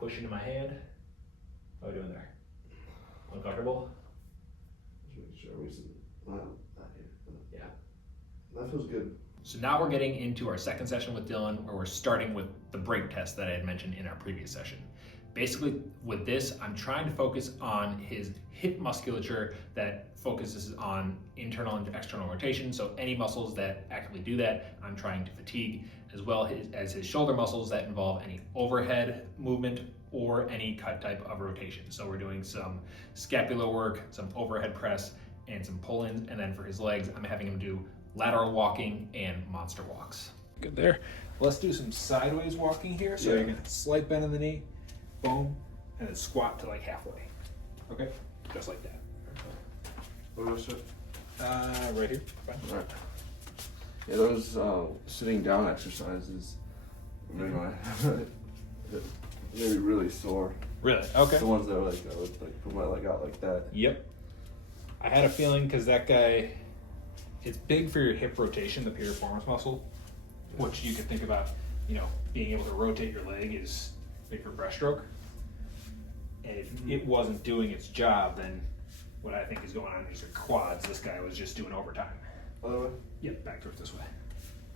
push into my hand. How are we doing there? Uncomfortable? Just make sure we see. Yeah. That feels good. So now we're getting into our second session with Dylan, where we're starting with the break test that I had mentioned in our previous session. Basically, with this, I'm trying to focus on his hip musculature that focuses on internal and external rotation. So any muscles that actively do that, I'm trying to fatigue, as well as his shoulder muscles that involve any overhead movement or any type of rotation. So we're doing some scapular work, some overhead press, and some pull-ins. And then for his legs, I'm having him do lateral walking and monster walks. Good there. Let's do some sideways walking here. So you're gonna slight bend in the knee, boom, and then squat to like halfway. Okay, just like that. Where was it? Right here. Fine. All right. Yeah, those sitting down exercises made my they're really sore. Really? Okay. The ones that are like I would like put my leg out like that. Yep. I had a feeling because that guy, it's big for your hip rotation, the piriformis muscle, which you could think about, you know, being able to rotate your leg is big for breaststroke. And if it wasn't doing its job, then what I think is going on is your quads. This guy was just doing overtime. Other way? Yep, back towards this way.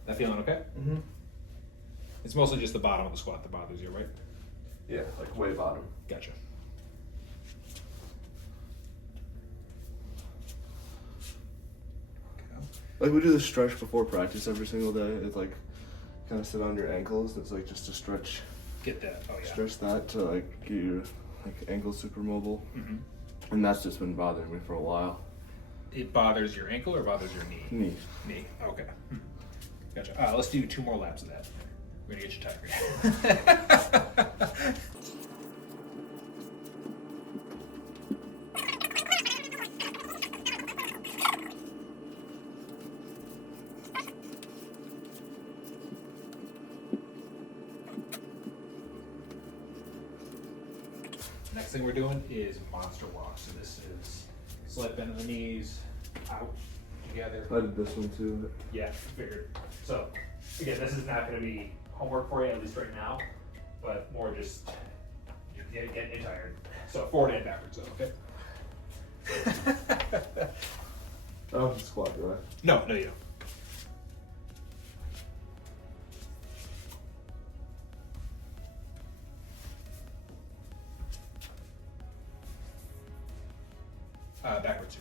That feeling okay? Mm-hmm. It's mostly just the bottom of the squat that bothers you, right? Yeah, like way bottom. Gotcha. Like we do the stretch before practice every single day. It's like kind of sit on your ankles. It's like just to stretch. Get that. Oh yeah. Stretch that to like get your like ankles super mobile. Mm-hmm. And that's just been bothering me for a while. It bothers your ankle or bothers your knee? Knee. Knee. Okay. Gotcha. Let's do 2 more laps of that. We're gonna get you tired. Next thing we're doing is monster walk. So this is slight bend in the knees, out, together. I did this one too. Yeah, figured. So again, this is not going to be homework for you, at least right now, but more just getting you tired. So forward and backwards, though, okay? I don't have to squat, do I? No, you don't. Backwards, you.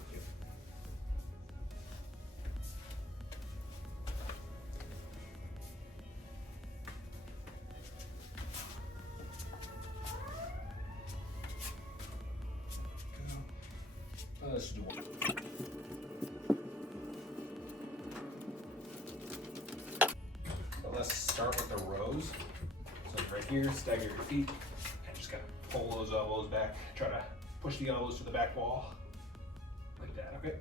Let's do one. So let's start with the rows. So right here, stagger your feet, and just kind of pull those elbows back. Try to push the elbows to the back wall. Like that, okay?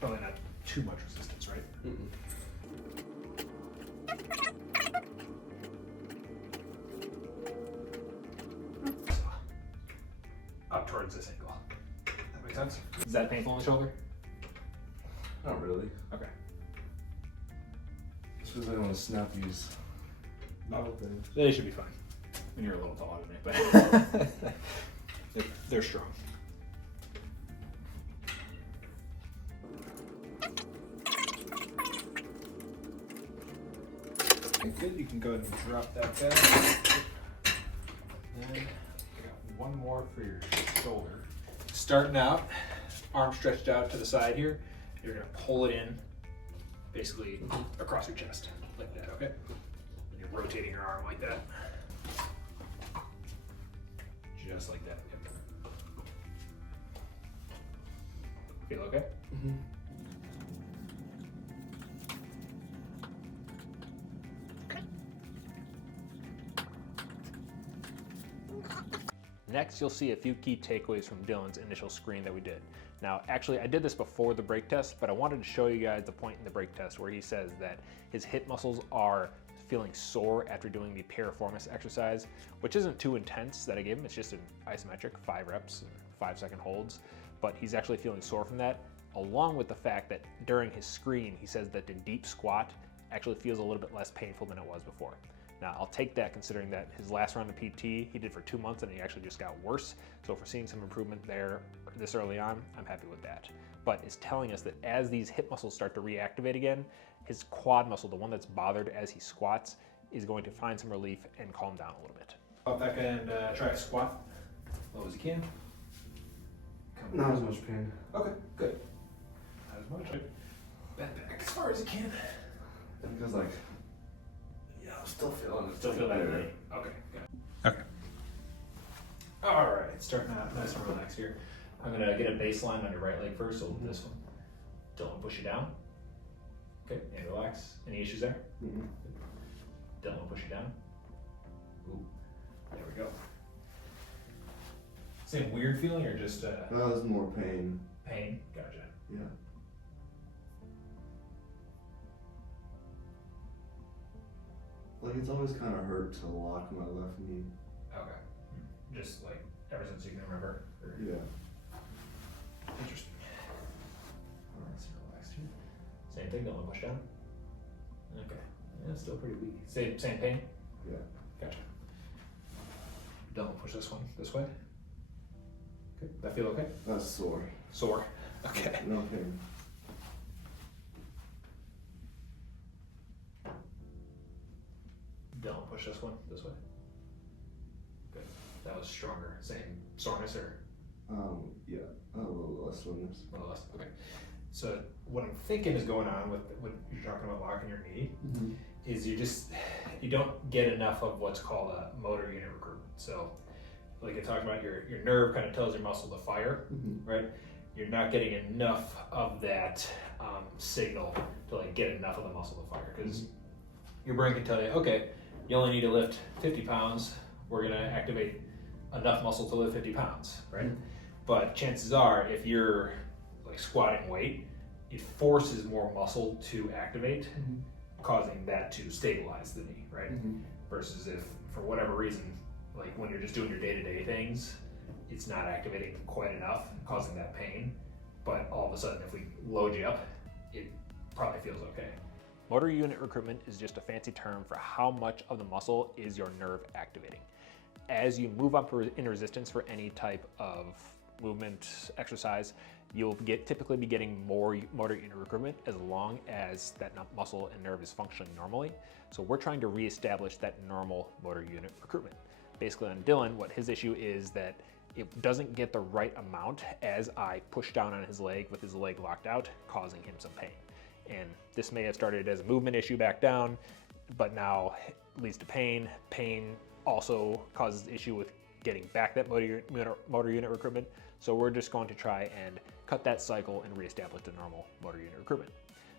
Probably not too much resistance, right? Mm-mm. So, up towards this angle. That makes sense? Is that painful on the shoulder? Not really. Okay. It's because I don't want to snap these metal things. They should be fine. When you're a little taller than me, but they're strong. Okay, good. You can go ahead and drop that back. Then I got one more for your shoulder. Starting out, arm stretched out to the side here. You're gonna pull it in, basically across your chest, like that. Okay. You're rotating your arm like that. Just like that. Yep. Feel okay? Mm-hmm. Next, you'll see a few key takeaways from Dylan's initial screen that we did. Now, actually, I did this before the break test, but I wanted to show you guys the point in the break test where he says that his hip muscles are feeling sore after doing the piriformis exercise, which isn't too intense that I gave him. It's just an isometric, 5 reps, 5-second holds, but he's actually feeling sore from that, along with the fact that during his screen, he says that the deep squat actually feels a little bit less painful than it was before. Now, I'll take that considering that his last round of PT he did for 2 months and he actually just got worse. So if we're seeing some improvement there this early on, I'm happy with that. But it's telling us that as these hip muscles start to reactivate again, his quad muscle, the one that's bothered as he squats, is going to find some relief and calm down a little bit. Pop back and try a squat as low as you can. Not as much pain. Okay, good. Not as much. Bend back as far as you can. Because like, yeah, I'm still feeling it. Still feel that pain? Okay, good. Okay. All right, starting out nice and relaxed here. I'm gonna get a baseline on your right leg first, so this one. Don't push you down. Okay, and relax. Any issues there? Mm-hmm. Don't push you down. Ooh, there we go. Same weird feeling or just That was more pain. pain? Gotcha. Yeah. Like it's always kind of hurt to lock my left knee. Okay. Just like ever since you can remember? Or... Yeah. Interesting. Alright, so relaxed here. Same thing, don't push down. Okay. Yeah, still pretty weak. Same pain? Yeah. Gotcha. Don't push this one this way. Okay. That feel okay? That's sore. Sore. Okay. No pain. Don't push this one this way. Good. That was stronger. Same soreness or? Yeah, a little less soreness. A little less. Okay. So what I'm thinking is going on with what you're talking about locking your knee is you don't get enough of what's called a motor unit recruitment. So like I talked about, your nerve kind of tells your muscle to fire, right? You're not getting enough of that signal to like get enough of the muscle to fire because your brain can tell you, okay, you only need to lift 50 pounds. We're gonna activate enough muscle to lift 50 pounds, right? But chances are, if you're like squatting weight, it forces more muscle to activate, causing that to stabilize the knee, right? Versus if, for whatever reason, like when you're just doing your day-to-day things, it's not activating quite enough, causing that pain. But all of a sudden, if we load you up, it probably feels okay. Motor unit recruitment is just a fancy term for how much of the muscle is your nerve activating. As you move up in resistance for any type of movement, exercise, you'll typically be getting more motor unit recruitment as long as that muscle and nerve is functioning normally. So we're trying to reestablish that normal motor unit recruitment. Basically on Dylan, what his issue is that it doesn't get the right amount as I push down on his leg with his leg locked out, causing him some pain. And this may have started as a movement issue back down, but now leads to pain. Pain also causes issue with getting back that motor unit recruitment. So we're just going to try and cut that cycle and reestablish the normal motor unit recruitment.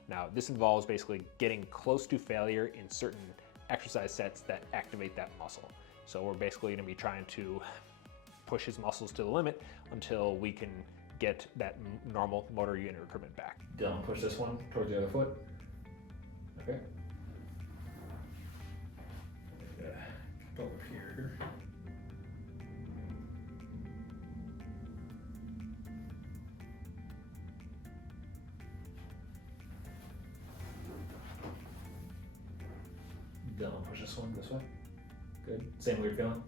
Now, this involves basically getting close to failure in certain exercise sets that activate that muscle. So we're basically gonna be trying to push his muscles to the limit until we can get that normal motor unit recruitment back. Dylan, push this one towards the other foot. Okay. Go over here. Dylan, push this one this way. Good. Same weird feeling?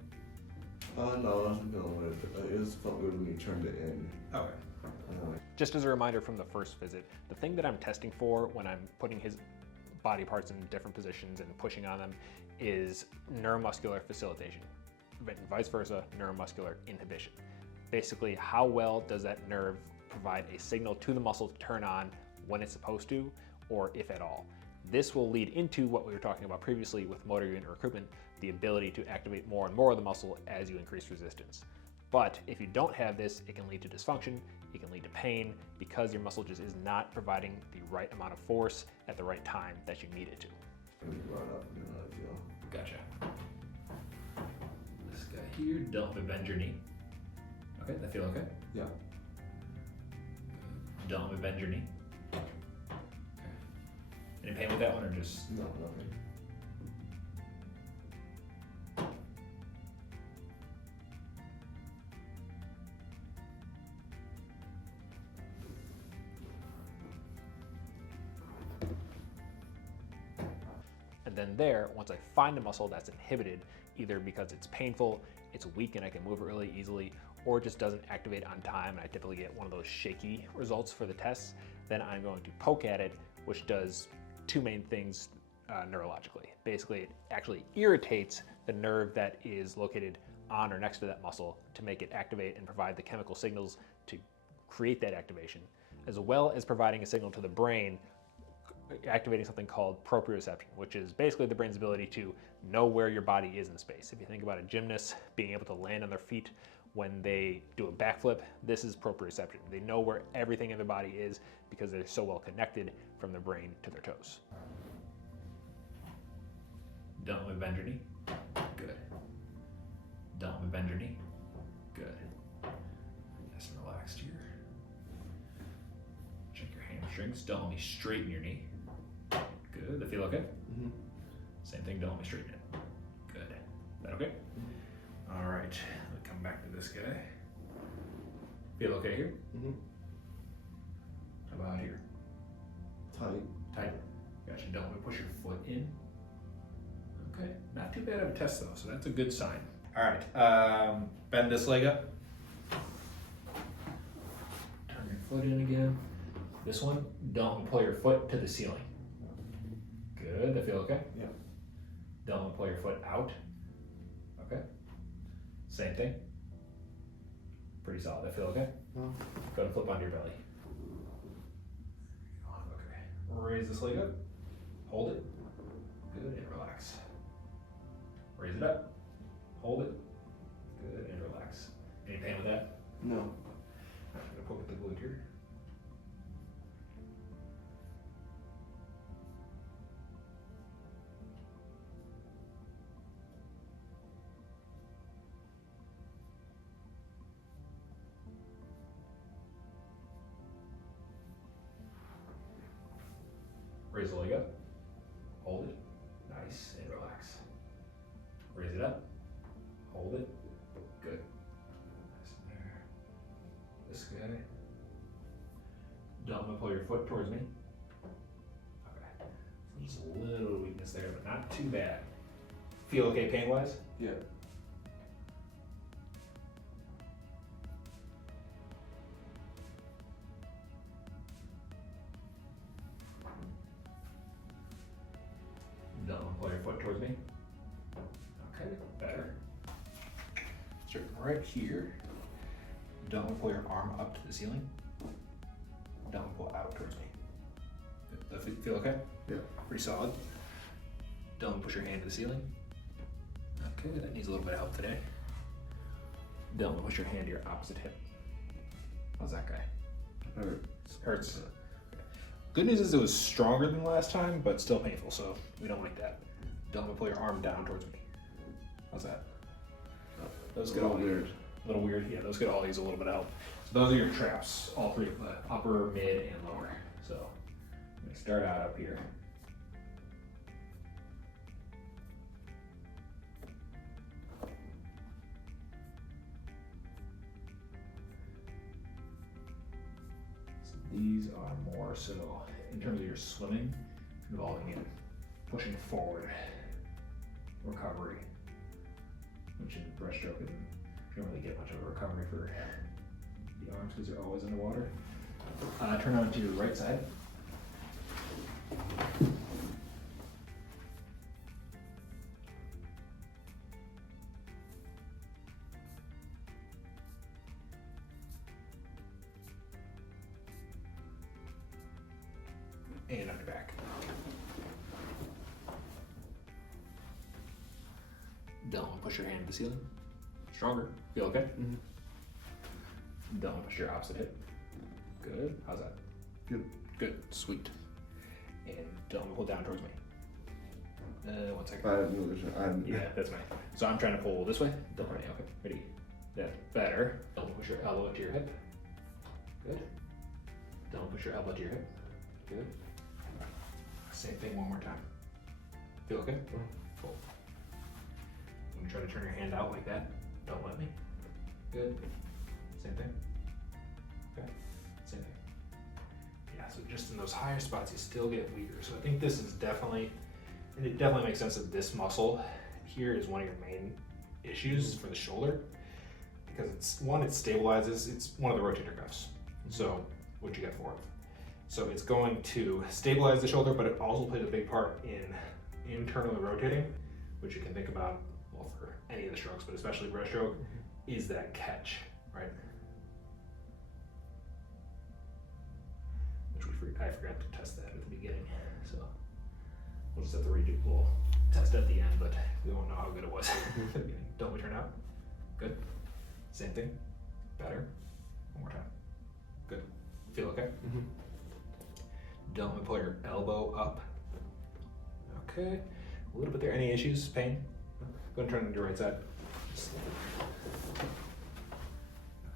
No, I wasn't feeling weird. It just felt weird when you turned it in. Okay. Just as a reminder from the first visit, the thing that I'm testing for when I'm putting his body parts in different positions and pushing on them is neuromuscular facilitation, and vice versa, neuromuscular inhibition. Basically, how well does that nerve provide a signal to the muscle to turn on when it's supposed to, or if at all. This will lead into what we were talking about previously with motor unit recruitment, the ability to activate more and more of the muscle as you increase resistance. But if you don't have this, it can lead to dysfunction, it can lead to pain, because your muscle just is not providing the right amount of force at the right time that you need it to. Gotcha. This guy here, don't bend your knee. Okay, that feel okay? Yeah. Don't bend your knee. Okay. Any pain with that one or just? No, nothing. And then there, once I find a muscle that's inhibited, either because it's painful, it's weak and I can move it really easily, or it just doesn't activate on time, and I typically get one of those shaky results for the tests, then I'm going to poke at it, which does two main things neurologically. Basically, it actually irritates the nerve that is located on or next to that muscle to make it activate and provide the chemical signals to create that activation, as well as providing a signal to the brain, activating something called proprioception, which is basically the brain's ability to know where your body is in space. If you think about a gymnast being able to land on their feet when they do a backflip, this is proprioception. They know where everything in their body is because they're so well connected from their brain to their toes. Don't move, bend your knee. Good. Don't move, bend your knee. Good. Nice and relaxed here. Check your hamstrings. Don't let me straighten your knee. Good. That feel okay? Mm-hmm. Same thing, don't let me straighten it. Good. Is that okay? All right. Let's come back to this guy. Feel okay here? Mm-hmm. How about here? Tight. Tight. Gotcha. Don't let me push your foot in. Okay. Not too bad of a test though, so that's a good sign. All right. Bend this leg up. Turn your foot in again. This one, don't pull your foot to the ceiling. Good. That feel okay? Yeah. Don't pull your foot out. Okay. Same thing. Pretty solid. That feel okay? No. Go and flip onto your belly. Okay. Raise this leg up. Hold it. Good, and relax. Raise it up. Hold it. Good, and relax. Any pain with that? No. I'm gonna poke at the glute here. Raise the leg up. Hold it. Nice, and relax. Raise it up. Hold it. Good. Nice and there. This guy. Don't pull your foot towards me. Okay. So just a little weakness there, but not too bad. Feel okay pain-wise? Yeah. Don't pull your foot towards me. Okay, better. Start right here. Don't pull your arm up to the ceiling. Don't pull out towards me. Does that feel okay? Yeah. Pretty solid. Don't push your hand to the ceiling. Okay, that needs a little bit of help today. Don't push your hand to your opposite hip. How's that guy? Hurts. Good news is it was stronger than last time, but still painful, so we don't like that. Don't pull your arm down towards me. How's that? Those could all weird. A little weird, yeah, those could all use a little bit of help. So those are your traps, all three, upper, mid, and lower. So I'm gonna start out up here. These are more so, in terms of your swimming, involving in pushing forward, recovery, which in breaststroke you don't really get much of a recovery for the arms because they're always underwater. Turn on to your right side. And on your back. Don't push your hand to the ceiling. Stronger. Feel okay? Mm-hmm. Don't push your opposite hip. Good. How's that? Good. Good. Sweet. And don't pull down towards me. 1 second. I have no vision. Yeah, that's mine. So I'm trying to pull this way. Don't worry. Okay. Ready? That's better. Don't push your elbow to your hip. Good. Don't push your elbow to your hip. Good. Same thing one more time. Feel okay? Cool. You can try to turn your hand out like that. Don't let me. Good. Same thing. Okay. Same thing. Yeah, so just in those higher spots, you still get weaker. So I think this is definitely And it definitely makes sense that this muscle here is one of your main issues for the shoulder, because it's one, it stabilizes, it's one of the rotator cuffs. So what you got for it? So it's going to stabilize the shoulder, but it also plays a big part in internally rotating, which you can think about, well, for any of the strokes, but especially breaststroke, is that catch, right? Which I forgot to test that at the beginning, so we'll just have to redo a little test at the end, but we won't know how good it was at the beginning. Don't we turn out? Good. Same thing? Better? One more time. Good. Feel okay? Mm-hmm. Don't pull your elbow up. Okay. A little bit there. Any issues? Pain? Go and turn to your right side.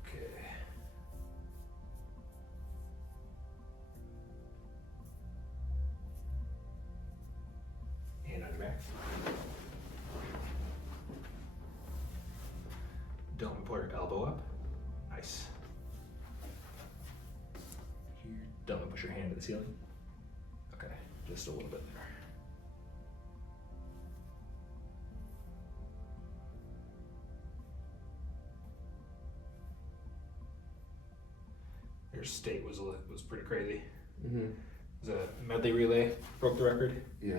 Okay. Hand on your back. Don't pull your elbow up. Nice. Here. Don't push your hand to the ceiling. Okay. Just a little bit there. Your state was pretty crazy. Mm-hmm. Was a medley relay broke the record? Yeah.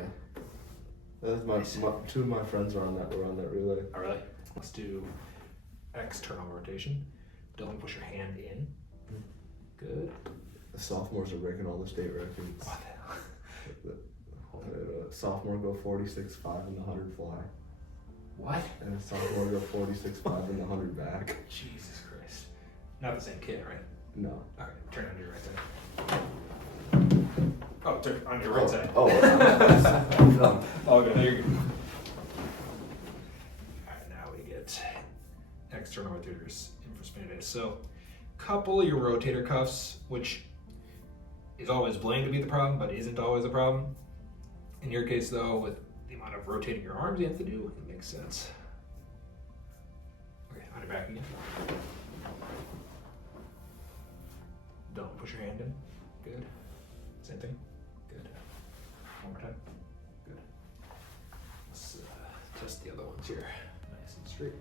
That was two of my friends were on that relay. Oh, really? Let's do external rotation. Don't push your hand in. Good. The sophomores are breaking all the state records. What the hell? Sophomore go 46.5 in the 100 fly. What? And a sophomore go 46.5 in the 100 back. Jesus Christ. Not the same kid, right? No. Okay, turn on your right side. Oh, turn on your right side. Oh. No. Oh, good. You're good. Alright, now we get external rotators infraspinatus. So, couple of your rotator cuffs, which is always blamed to be the problem, but isn't always a problem. In your case, though, with the amount of rotating your arms you have to do, it makes sense. Okay, on your back again. Don't push your hand in. Good. Same thing. Good. One more time. Good. Let's test the other ones here. Nice and straight.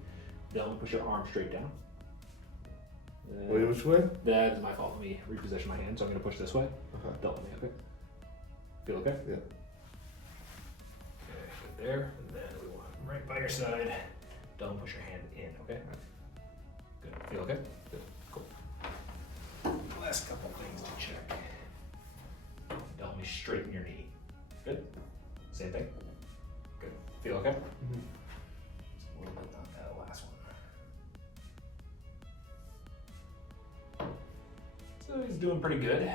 Don't push your arm straight down. Wait, which way? That is my fault. Let me reposition my hand. So I'm going to push this way. Okay. Don't let me. Okay. Feel okay? Yeah. Okay. Good there. And then we want right by your side. Don't push your hand in. Okay. Good. Feel okay? Good. Cool. Last couple things to check. Don't let me straighten your knee. Good. Same thing. Good. Feel okay? Mm-hmm. Just a little bit on that last one. So he's doing pretty good.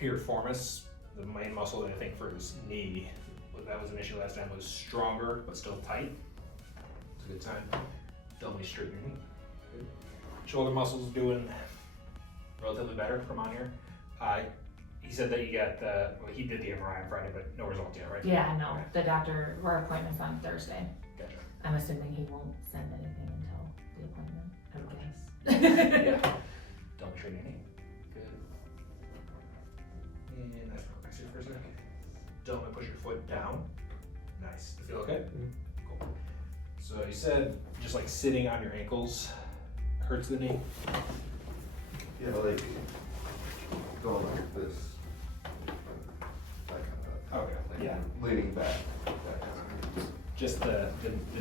Piriformis, the main muscle that I think for his knee, that was an issue last time, was stronger but still tight. It's a good sign. Don't let me straighten your knee. Good. Shoulder muscles doing relatively better from on here. He said that you got well, he did the MRI on Friday, but no results yet, right? Yeah, no. Okay. The doctor, our appointment's on Thursday. Gotcha. I'm assuming he won't send anything until the appointment, I would guess. Yeah. Don't be straighten your knee. Good. And that's real nice here for a second. Don't push your foot down. Nice. You feel okay? Mm-hmm. Cool. So you said just like sitting on your ankles hurts the knee. Yeah, like going like this. That kind of. Okay. Like Yeah. leaning back. That kind of. Just the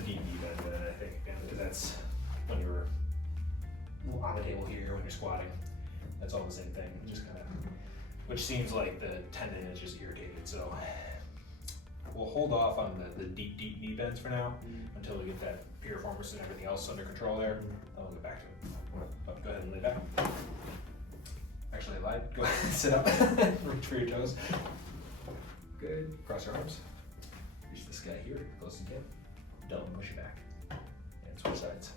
deep knee bend, I think, because that's when you're on the table here, when you're squatting. That's all the same thing. Just kind of, which seems like the tendon is just irritated. So we'll hold off on the deep knee bends for now until we get that piriformis and everything else under control there. Then we'll get back to it. But go ahead and lay back. Actually, lie. Go ahead and sit up. Reach for your toes. Good. Cross your arms. Reach this guy here, close as you can. Don't push it back. And switch sides.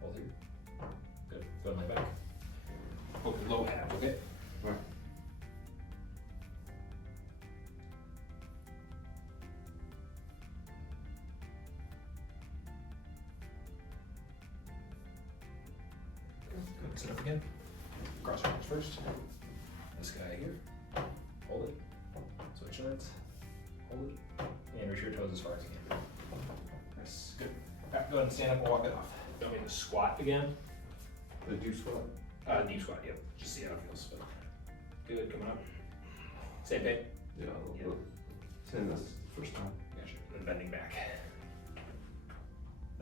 Hold here. Good. Go ahead and lay back. Open low ab, okay? Right. Good. Sit up again. Cross your arms first. This guy here. Hold it. Switch switch sides. Hold it. And reach your toes as far as you can. Nice, good. All right, go ahead and stand up and walk it off. You want me to squat again? The deep squat. Deep squat, yep. Just see how it feels. But good, coming up. Same thing. Yeah, a little bit. Same as the first time. Gotcha. And then bending back.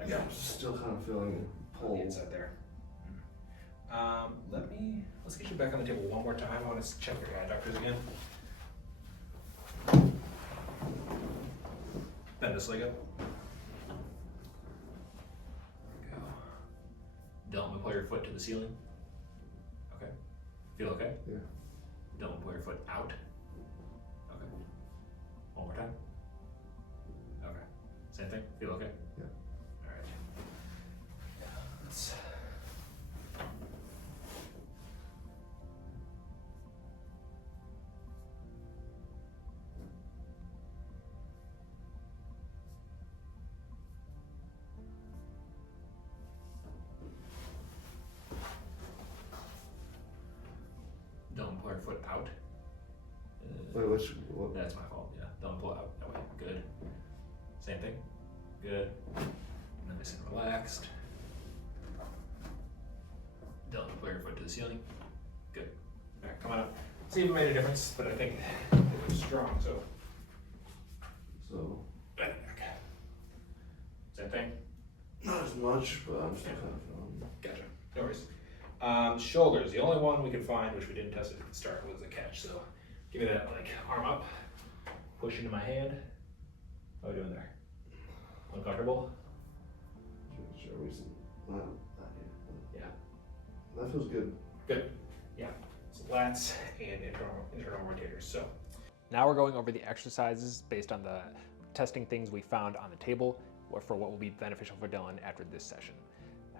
Yeah, I'm still kind of feeling On pull. the inside there. Let's get you back on the table one more time. I want to check your adductors again. Bend this leg up. There we go. Dylan, pull your foot to the ceiling. Okay. Feel okay? Yeah. Dylan, pull your foot out. Okay. One more time. Okay. Same thing? Feel okay? Yeah. All right. Let's... Don't pull your foot out. Wait, what? That's my fault, yeah. Don't pull it out that way. Good. Same thing. Good. Nice and relaxed. Don't pull your foot to the ceiling. Good. All right, come on up. See if it made a difference, but I think it was strong, so. So, Bend it back. Same thing. not as much, but I'm still kind of feeling. Gotcha. No worries. Shoulders. The only one we could find, which we didn't test at the start, was a catch. So give me that like arm up, push into my hand. How are we doing there? Uncomfortable? Sure, not Yeah. That feels good. Good. Yeah. So lats and internal rotators. So now we're going over the exercises based on the testing things we found on the table for what will be beneficial for Dylan after this session.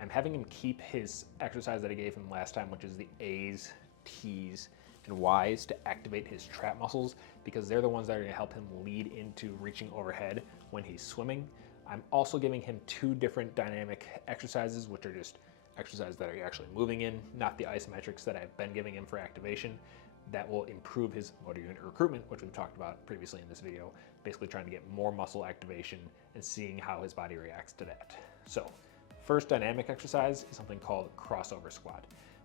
I'm having him keep his exercise that I gave him last time, which is the A's, T's, and Y's to activate his trap muscles, because they're the ones that are going to help him lead into reaching overhead when he's swimming. I'm also giving him 2 different dynamic exercises, which are just exercises that are actually moving in, not the isometrics that I've been giving him for activation. That will improve his motor unit recruitment, which we've talked about previously in this video, basically trying to get more muscle activation and seeing how his body reacts to that. So, first dynamic exercise is something called crossover squat.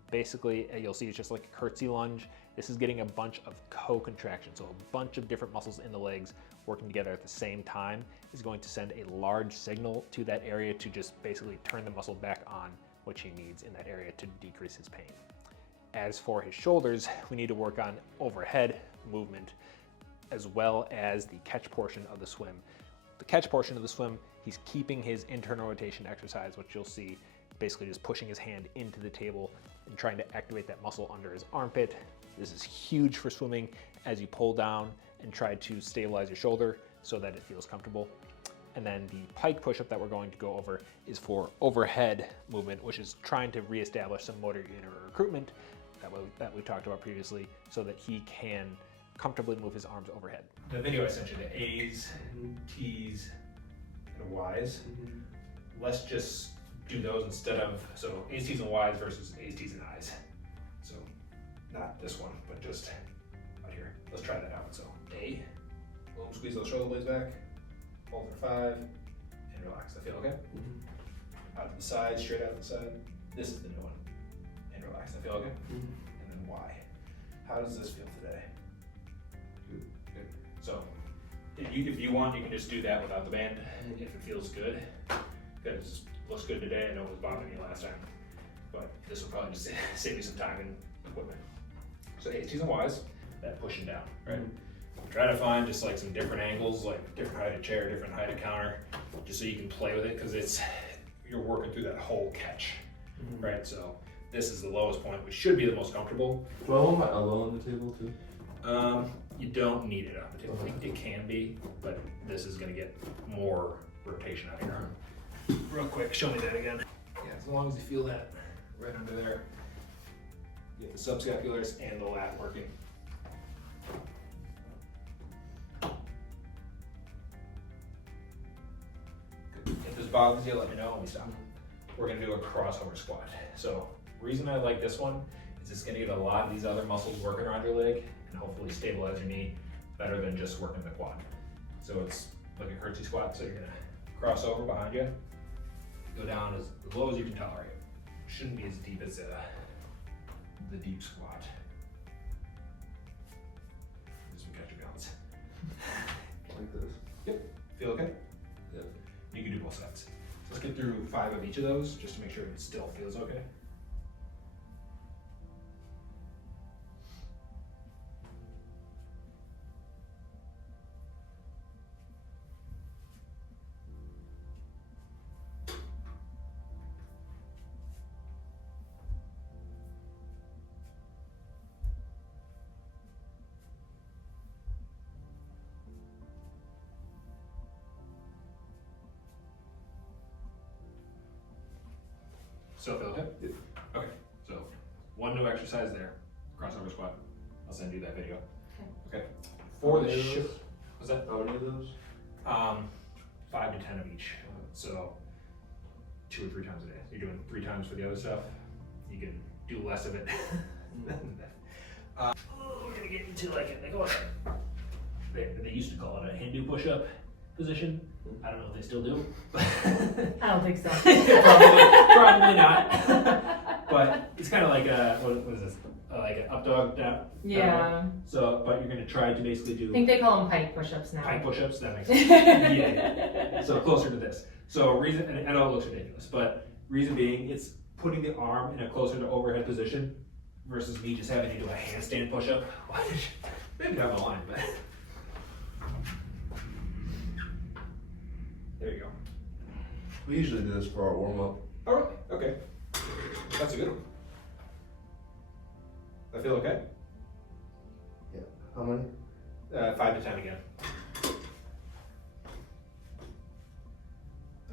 Basically, you'll see it's just like a curtsy lunge. This is getting a bunch of co-contraction, so a bunch of different muscles in the legs working together at the same time is going to send a large signal to that area to just basically turn the muscle back on, which he needs in that area to decrease his pain. As for his shoulders, we need to work on overhead movement as well as the catch portion of the swim. The catch portion of the swim, he's keeping his internal rotation exercise, which you'll see basically just pushing his hand into the table and trying to activate that muscle under his armpit. This is huge for swimming as you pull down and try to stabilize your shoulder so that it feels comfortable. And then the pike push-up that we're going to go over is for overhead movement, which is trying to reestablish some motor unit recruitment that we talked about previously so that he can comfortably move his arms overhead. The video I sent you, the A's, T's, and Y's. Let's just do those instead of, so A's, T's, and Y's versus A's, T's, and I's. So not this one, but just out here. Let's try that out. So A, boom, squeeze those shoulder blades back, hold for 5, and relax. I feel okay? Out to the side, straight out to the side. This is the new one. And relax. I feel okay? And then Y. How does this feel today? Good. So if you want, you can just do that without the band if it feels good. Because it looks good today. I know it was bothering you last time, but this will probably just save you some time and equipment. So A's, T's, and Y's, that pushing down, right? Try to find just like some different angles, like different height of chair, different height of counter, just so you can play with it, because you're working through that whole catch, right? So this is the lowest point, which should be the most comfortable. Do I want my elbow on the table too? You don't need it on the table. It can be, but this is going to get more rotation out of your arm. Real quick, show me that again. Yeah, as long as you feel that right under there, get the subscapulars and the lat working. If this bothers you, let me know and we stop. We're going to do a crossover squat. So the reason I like this one is it's going to get a lot of these other muscles working around your leg and hopefully stabilize your knee better than just working the quad. So it's like a curtsy squat, so you're gonna cross over behind you, go down as low as you can tolerate. Shouldn't be as deep as the deep squat. Just catch your balance. Like this. Yep, feel okay? Yep. You can do both sides. So let's get through 5 of each of those, just to make sure it still feels okay. Still feel okay? Yep. Okay, so one new exercise there, crossover squat. I'll send you that video. Okay. For the show, was that? How many of those? 5 to 10 of each. So 2 or 3 times a day. You're doing 3 times for the other stuff. You can do less of it. We're gonna get into like they used to call it a Hindu push-up position. I don't know if they still do. I don't think so. probably not. But it's kind of like a what is this? Like an up dog down. Yeah. So, but you're gonna try to basically do I think they call them pike push-ups now. pike push-ups. That makes sense. Yeah. So closer to this. So reason, and I know it looks ridiculous, but reason being, it's putting the arm in a closer to overhead position versus me just having to do a handstand push-up. Maybe down the line, but. There you go. We usually do this for our warm-up. Oh, really? Okay. That's a good one. I feel okay? Yeah. How many? 5 to 10 again.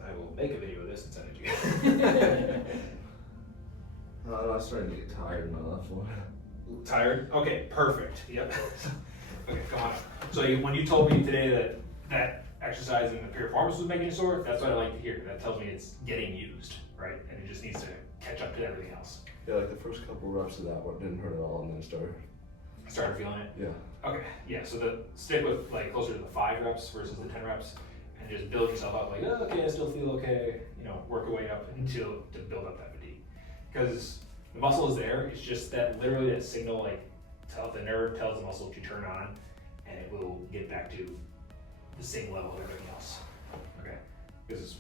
I will make a video of this and send it to you. I'm starting to get tired in my left one. Tired? Okay, perfect. Yep. Okay, come on up. So when you told me today that exercising the piriformis was making you sore, that's what I like to hear. That tells me it's getting used, right? And it just needs to catch up to everything else. Yeah, like the first couple reps of that one didn't hurt at all, and then Started feeling it? Yeah. Okay, yeah, so stick with like closer to the 5 reps versus the 10 reps and just build yourself up like, oh, okay, I still feel okay, work your way up until to build up that fatigue. Because the muscle is there, it's just that literally that signal, like the nerve tells the muscle to turn on and it will get back to the same level of everything else, okay? Because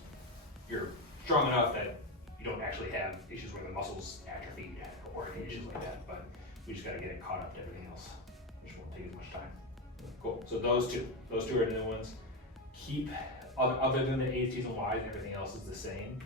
you're strong enough that you don't actually have issues where the muscles atrophy or any issues like that, but we just gotta get it caught up to everything else, which won't take as much time. Cool, so those two are the new ones. Keep, other than the A's, T's, and Y's, everything else is the same.